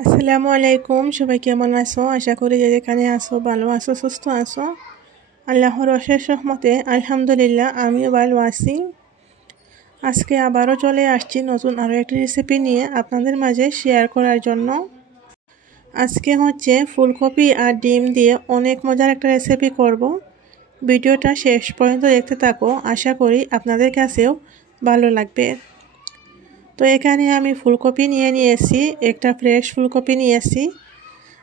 আসসালামু আলাইকুম, সবাই কেমন আছো? আশা করি যে যেখানে আছো ভালো আছো, সুস্থ আছো। আল্লাহর অশেষ রহমতে আলহামদুলিল্লাহ আমিও ভালো আছি। আজকে আবারও চলে আসছি নতুন আরও একটি রেসিপি নিয়ে আপনাদের মাঝে শেয়ার করার জন্য। আজকে হচ্ছে ফুলকপি আর ডিম দিয়ে অনেক মজার একটা রেসিপি করব। ভিডিওটা শেষ পর্যন্ত দেখতে থাকো, আশা করি আপনাদের কাছেও ভালো লাগবে। তো এখানে আমি ফুলকপি নিয়েছি, একটা ফ্রেশ ফুলকপি নিয়েছি।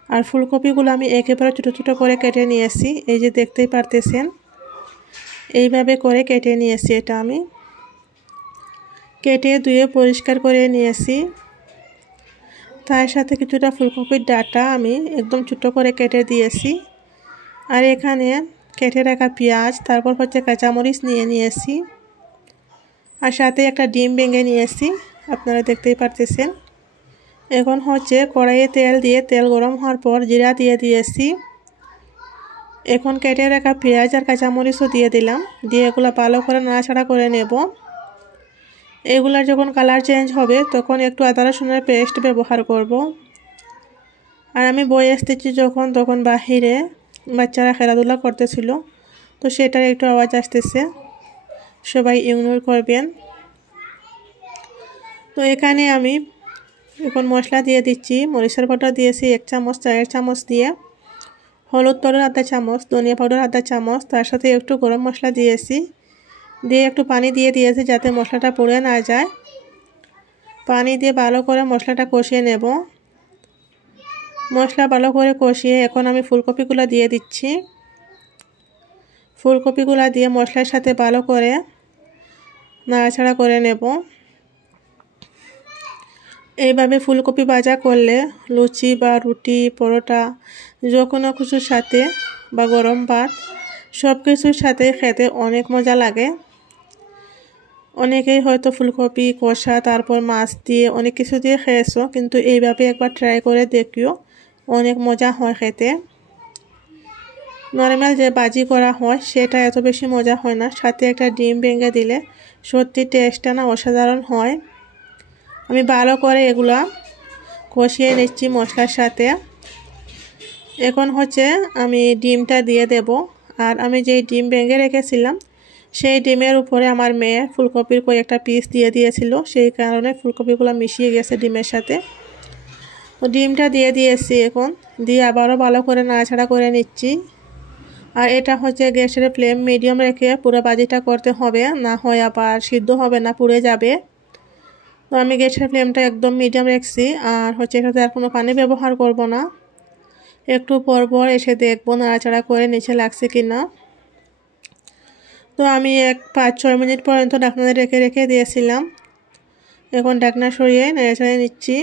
আর ফুলকপিগুলো আমি একেবারে ছোটো ছোটো করে কেটে নিয়েছি, এই যে দেখতেই পারতেছেন এইভাবে করে কেটে নিয়েছি। এটা আমি কেটে ধুয়ে পরিষ্কার করে নিয়েছি। তার সাথে কিছুটা ফুলকপির ডাঁটা আমি একদম ছোটো করে কেটে দিয়েছি। আর এখানে কেটে রাখা পেঁয়াজ, তারপর হচ্ছে কাঁচামরিচ নিয়েছি। আর সাথে একটা ডিম ভেঙে নিয়েছি, আপনারা দেখতেই পারতেছেন। এখন হচ্ছে কড়াইয়ে তেল দিয়ে তেল গরম হওয়ার পর জিরা দিয়েছি। এখন কেটে রাখা পেঁয়াজ আর কাঁচামরিচও দিয়ে দিলাম, দিয়ে এগুলো ভালো করে নাড়াচাড়া করে নেব। এগুলার যখন কালার চেঞ্জ হবে তখন একটু আদা রসুনের পেস্ট ব্যবহার করব। আর আমি বয়ে আসতেছি তখন বাহিরে বাচ্চারা খেলাধুলা করতেছিল, তো সেটার একটু আওয়াজ আসতেছে, সবাই ইগনোর করবেন। তো এখানে আমি এখন মশলা দিয়ে দিচ্ছি। মরিচের পাউডার দিয়েছি 1 চামচ, চায়ের চামচ দিয়ে হলুদ পাউডার আধা চামচ, ধনিয়া পাউডার আধা চামচ, তার সাথে একটু গরম মশলা দিয়েছি। দিয়ে একটু পানি দিয়েছি যাতে মশলাটা পুড়ে না যায়। পানি দিয়ে ভালো করে মশলাটা কষিয়ে নেব। মশলা ভালো করে কষিয়ে এখন আমি ফুলকপিগুলো দিয়ে দিচ্ছি। ফুলকপিগুলো দিয়ে মশলার সাথে ভালো করে নাড়াচাড়া করে নেব। এইভাবে ফুলকপি ভাজা করলে লুচি বা রুটি, পরোটা, যে কোনো কিছুর সাথে বা গরম ভাত সব কিছুর সাথে খেতে অনেক মজা লাগে। অনেকেই হয়তো ফুলকপি কষা তারপর মাছ দিয়ে অনেক কিছু দিয়ে খেয়েছো, কিন্তু এইভাবে একবার ট্রাই করে দেখিও, অনেক মজা হয় খেতে। নর্মাল যে ভাজি করা হয় সেটা এত বেশি মজা হয় না, সাথে একটা ডিম ভেঙে দিলে সত্যি টেস্টটা না অসাধারণ হয়। আমি ভালো করে এগুলা কষিয়ে নিচ্ছি মশলার সাথে। এখন হচ্ছে আমি ডিমটা দিয়ে দেব। আর আমি যেই ডিম ভেঙে রেখেছিলাম সেই ডিমের উপরে আমার মেয়ে ফুলকপির কয়েকটা পিস দিয়েছিল, সেই কারণে ফুলকপিগুলো মিশিয়ে গেছে ডিমের সাথে। তো ডিমটা দিয়েছি, এখন দিয়ে আবারও ভালো করে নাড়াচাড়া করে নিচ্ছি। আর এটা হচ্ছে গ্যাসের ফ্লেম মিডিয়াম রেখে পুরো ভাজিটা করতে হবে, না হয় আবার সিদ্ধ হবে না, পুড়ে যাবে। তো আমি গ্যাসের ফ্লেমটা একদম মিডিয়াম রাখছি। আর হচ্ছে এটাতে আর কোনো পানি ব্যবহার করব না। একটু পর এসে দেখবো নাড়াচাড়া করে নিচে লাগছে কি না। তো আমি 5-6 মিনিট পর্যন্ত ঢাকনা রেখে দিয়েছিলাম। এখন ঢাকনা সরিয়ে নেড়েচেড়ে নিচ্ছি।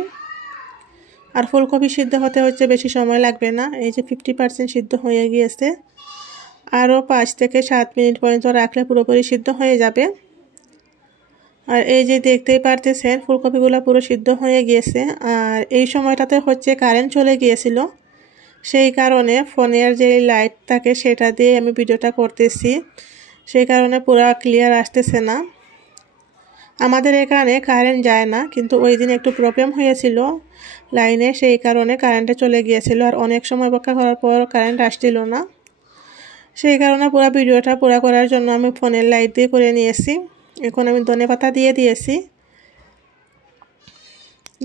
আর ফুলকপি সিদ্ধ হতে হচ্ছে বেশি সময় লাগবে না, এই যে 50% সিদ্ধ হয়ে গিয়েছে। আরও 5 থেকে 7 মিনিট পর্যন্ত রাখলে পুরোপুরি সিদ্ধ হয়ে যাবে। আর এই যে দেখতেই পারতেছেন ফুলকপিগুলো পুরো সিদ্ধ হয়ে গিয়েছে। আর এই সময়টাতে হচ্ছে কারেন্ট চলে গিয়েছিল, সেই কারণে ফোনের যে লাইট থাকে সেটা দিয়ে আমি ভিডিওটা করতেছি, সেই কারণে পুরো ক্লিয়ার আসতেছে না। আমাদের এখানে কারেন্ট যায় না, কিন্তু ওই দিন একটু প্রবলেম হয়েছিল লাইনে, সেই কারণে কারেন্টে চলে গিয়েছিল। আর অনেক সময় অপেক্ষা করার পর কারেন্ট আসছিল না, সেই কারণে পুরো ভিডিওটা পুরো করার জন্য আমি ফোনের লাইট দিয়ে করে নিয়েছি। এখন আমি ধনেপাতা দিয়েছি।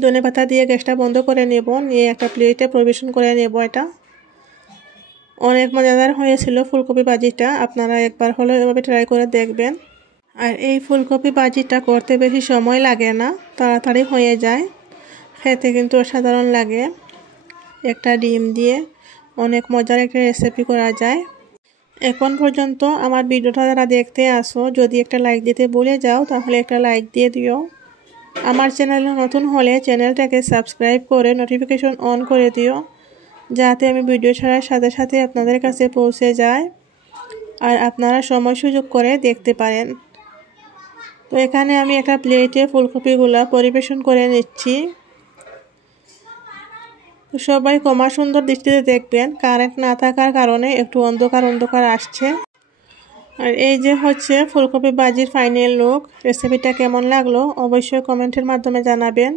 ধনেপাতা দিয়ে গ্যাসটা বন্ধ করে নেব, নিয়ে একটা প্লেটে পরিবেশন করে নেব। এটা অনেক মজাদার হয়েছিল ফুলকপি ভাজিটা, আপনারা একবার হলেও এভাবে ট্রাই করে দেখবেন। আর এই ফুলকপি ভাজিটা করতে বেশি সময় লাগে না, তাড়াতাড়ি হয়ে যায়, খেতে কিন্তু অসাধারণ লাগে। একটা ডিম দিয়ে অনেক মজার একটা রেসিপি করা যায়। এখন পর্যন্ত আমার ভিডিওটা যারা দেখতে আসো, যদি একটা লাইক দিতে ভুলে যাও তাহলে একটা লাইক দিয়ে দিও। আমার চ্যানেলে নতুন হলে চ্যানেলটাকে সাবস্ক্রাইব করে নোটিফিকেশন অন করে দিও, যাতে আমি ভিডিও ছাড়ার সাথে সাথে আপনাদের কাছে পৌঁছে যায় আর আপনারা সময় সুযোগ করে দেখতে পারেন। তো এখানে আমি একটা প্লেটে ফুলকপিগুলো পরিবেশন করে নিচ্ছি। তো সবাই কমা সুন্দর দৃষ্টিতে দেখবেন, কারেন্ট না থাকার কারণে একটু অন্ধকার আসছে। আর এই যে হচ্ছে ফুলকপি ভাজির ফাইনাল লুক। রেসিপিটা কেমন লাগলো অবশ্যই কমেন্টের মাধ্যমে জানাবেন।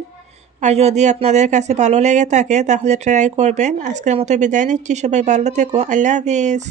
আর যদি আপনাদের কাছে ভালো লেগে থাকে তাহলে ট্রাই করবেন। আজকের মতো বিদায় নিচ্ছি, সবাই ভালো থেকো, আল্লাহ হাফিজ।